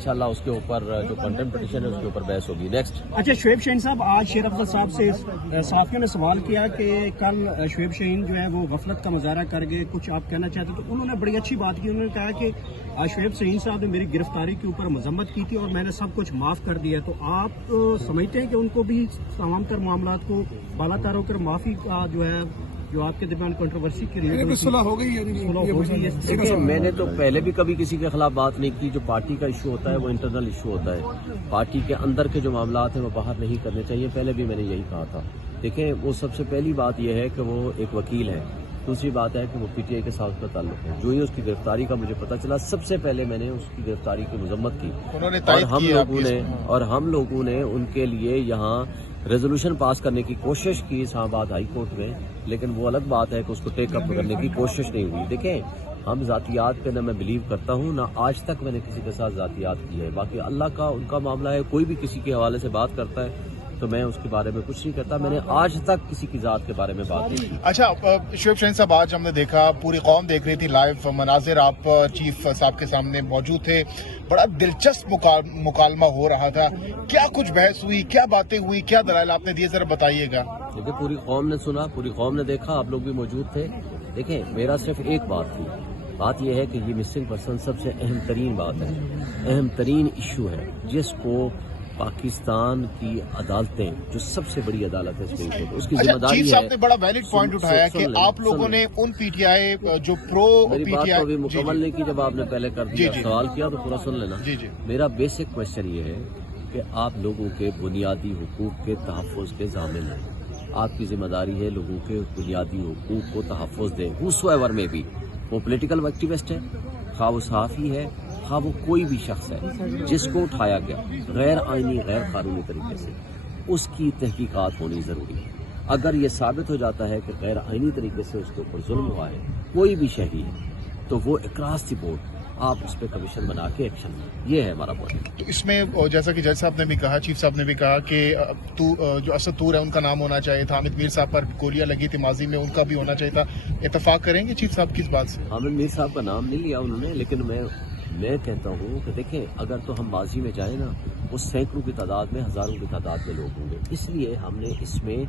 इंशाल्लाह उसके ऊपर जो कंटेम्प्ट पिटीशन है उसके ऊपर बहस होगी। नेक्स्ट। अच्छा, शुएब शाहीन साहब, आज शेर अफजल साहब से साथियों ने सवाल किया कि कल शुएब शाहीन जो है वो गफलत का मुजाहरा कर गए, कुछ आप कहना चाहते, तो उन्होंने बड़ी अच्छी बात की। उन्होंने कहा कि शुएब शाहीन साहब ने मेरी गिरफ्तारी के ऊपर मजम्मत की थी और मैंने सब कुछ माफ कर दिया। तो आप समझते हैं कि उनको भी तमाम तर मामलात को बालातर होकर माफी का जो है, जो आपके दरमियान कंट्रोवर्सी की रही, सुलह हो गई देखिए, मैंने तो पहले भी कभी किसी के खिलाफ बात नहीं की। जो पार्टी का इशू होता है वो इंटरनल इशू होता है। पार्टी के अंदर के जो मामलात हैं वो बाहर नहीं करने चाहिए। पहले भी मैंने यही कहा था। देखें, वो सबसे पहली बात यह है कि वो एक वकील है। दूसरी बात है कि वो पीटीआई के साथ उसका ताल्लुक है। जो ही उसकी गिरफ्तारी का मुझे पता चला, सबसे पहले मैंने उसकी गिरफ्तारी की मजम्मत की और हम लोगों ने उनके लिए यहाँ रेजोल्यूशन पास करने की कोशिश की इस्लामाबाद हाई कोर्ट में, लेकिन वो अलग बात है कि उसको टेक अप करने की कोशिश नहीं हुई। देखें, हम जातियात पे ना मैं बिलीव करता हूँ, ना आज तक मैंने किसी के साथ जातियात की है। बाकी अल्लाह का उनका मामला है। कोई भी किसी के हवाले से बात करता है तो मैं उसके बारे में कुछ नहीं करता। मैंने आज तक किसी की जात के बारे में बात नहीं की। अच्छा, शुएब शाहीन साहब, आज हमने देखा, पूरी कौम देख रही थी लाइव मनाजिर, आप चीफ साहब के सामने मौजूद थे, बड़ा दिलचस्प मुकालमा हो रहा था। क्या कुछ बहस हुई, क्या बातें हुई, क्या दलाइल आपने दिए, जरा बताइएगा। देखिए, पूरी कौम ने सुना, पूरी कौम ने देखा, आप लोग भी मौजूद थे। देखें, मेरा सिर्फ एक बात थी। बात यह है कि ये मिसिंग पर्सन सबसे अहम तरीन बात है, अहम तरीन इशू है, जिसको पाकिस्तान की अदालतें, जो सबसे बड़ी अदालत है सुप्रीम कोर्ट, उसकी जिम्मेदारी है। चीफ साहब ने बड़ा वैलिड पॉइंट उठाया कि आप लोगों ने उन पीटीआई जो प्रो मेरी बात को अभी मुकम्मल नहीं की। जब आपने पहले कर दिया सवाल किया तो पूरा सुन लेना। मेरा बेसिक क्वेश्चन ये है कि आप लोगों के बुनियादी हुकूक के तहफ़्फ़ुज़ के ज़ामिन हैं। आपकी जिम्मेदारी है लोगों के बुनियादी हुकूक को तहफ़्फ़ुज़ दें। हूसोएवर में भी वो पॉलिटिकल एक्टिविस्ट है, खा वो सहाफ़ी है, खा वो कोई भी शख्स है जिसको उठाया गया गैर आईनी गैर कानूनी तरीके से, उसकी तहकीकात होनी ज़रूरी है। अगर ये साबित हो जाता है कि गैर आईनी तरीके से उसके ऊपर जुल्म हुआ है, कोई भी शहरी है, तो वो अक्रॉस द बोर्ड आप उस पर कमीशन बना के एक्शन लें। ये है हमारा पॉइंट। तो इसमें जैसा कि जज साहब ने भी कहा, चीफ साहब ने भी कहा कि जो असद तूर है उनका नाम होना चाहिए था। हामिद मीर साहब पर गोलियां लगी थी माजी में, उनका भी होना चाहिए था। इत्तेफाक करेंगे चीफ साहब किस बात से? हामिद मीर साहब का नाम नहीं लिया उन्होंने, लेकिन मैं कहता हूँ कि देखें, अगर तो हम माजी में जाए ना, वो सैकड़ों की तादाद में, हज़ारों की तादाद में लोग होंगे। इसलिए हमने इसमें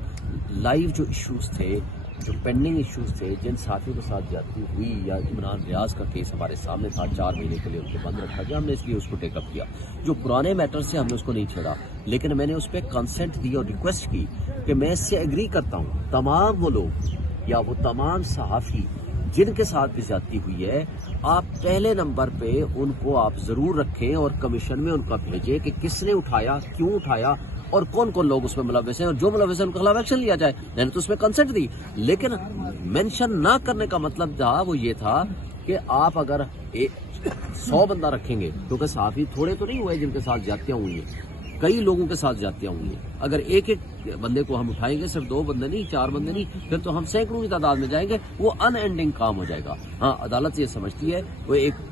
लाइव जो इश्यूज थे, जो पेंडिंग इश्यूज थे, जिन साथियों के साथ ज्यादती हुई, या इमरान रियाज का केस हमारे सामने था, 4 महीने के लिए उनको बंद रखा गया, हमने इसलिए उसको टेकअप किया। जो पुराने मैटर से हमने उसको नहीं छेड़ा, लेकिन मैंने उस पर कंसेंट दी और रिक्वेस्ट की कि मैं इससे एग्री करता हूँ। तमाम वो लोग या वो तमाम सहाफ़ी जिनके साथ भी ज्यादती हुई है, आप पहले नंबर पे उनको आप जरूर रखें और कमीशन में उनका भेजें कि किसने उठाया, क्यों उठाया और कौन कौन लोग उसमें मुलव्वस हैं, और जो मुलव्वस है उनके खिलाफ एक्शन लिया जाए। मैंने तो उसमें कंसेंट दी, लेकिन मेंशन ना करने का मतलब था वो ये था कि आप अगर 100 बंदा रखेंगे, क्योंकि साफी थोड़े तो नहीं हुए जिनके साथ ज्यादतियां हुई हैं, कई लोगों के साथ ज्यादतियां हुई हैं। अगर एक एक बंदे को हम उठाएंगे, सिर्फ 2 बंदे नहीं, 4 बंदे नहीं, फिर तो हम सैकड़ों की तादाद में जाएंगे, वो अनएंडिंग काम हो जाएगा। हाँ, अदालत ये समझती है, वो एक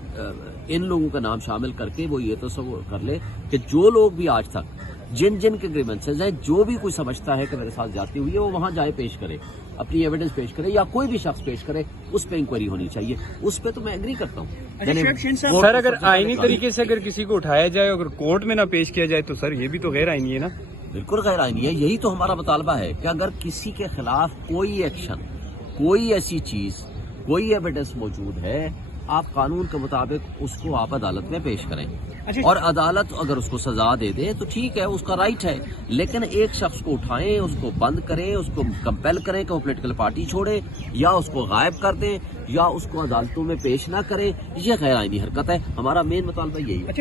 इन लोगों का नाम शामिल करके वो ये तो सब कर ले कि जो लोग भी आज तक जिन के ग्रीवेंसेज हैं, जो भी कोई समझता है कि मेरे साथ ज्यादती हुई है, वो वहां जाए, पेश करे, अपनी एविडेंस पेश करे, या कोई भी शख्स पेश करे, उस पर इंक्वायरी होनी चाहिए। उस पर तो मैं एग्री करता हूँ। सर, अगर आईनी तरीके से अगर किसी को उठाया जाए, अगर कोर्ट में ना पेश किया जाए, तो सर ये भी तो गैर आईनी है ना? बिल्कुल गैर आईनी है। यही तो हमारा मुतालबा है कि अगर किसी के खिलाफ कोई एक्शन, कोई ऐसी चीज, कोई एविडेंस मौजूद है, आप कानून के मुताबिक उसको आप अदालत में पेश करें, और अदालत अगर उसको सजा दे दे तो ठीक है, उसका राइट है। लेकिन एक शख्स को उठाएं, उसको बंद करें, उसको कंपेल करें कि वो पॉलिटिकल पार्टी छोड़े, या उसको गायब कर दें, या उसको अदालतों में पेश ना करें, ये गैर आईनी हरकत है। हमारा मेन मुतालबा यही है।